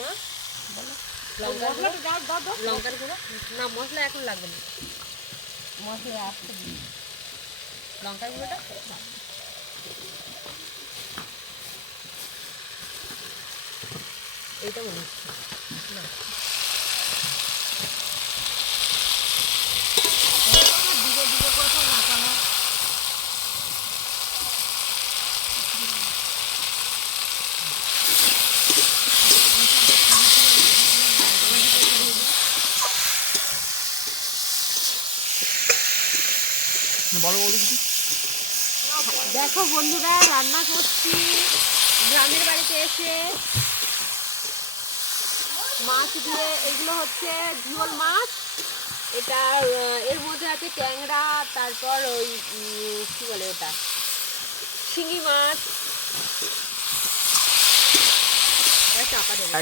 মা লঙ্কার গুঁড়ো না, মশলা এখন লাগবে না, মশলা আসতে লঙ্কার গুঁড়োটা এইটা মনে হচ্ছে না। দিকে দিকে করে সব মাখানো। দেখো বন্ধুরা, রান্না করছি গ্রামের বাড়িতে এসে মাছ দিয়ে। এগুলো হচ্ছে জিওল মাছ, এটা এর মধ্যে আছে ট্যাংরা, তারপর ওই কি বলে ওটা, শিঙি মাছ। চাপা দেবো।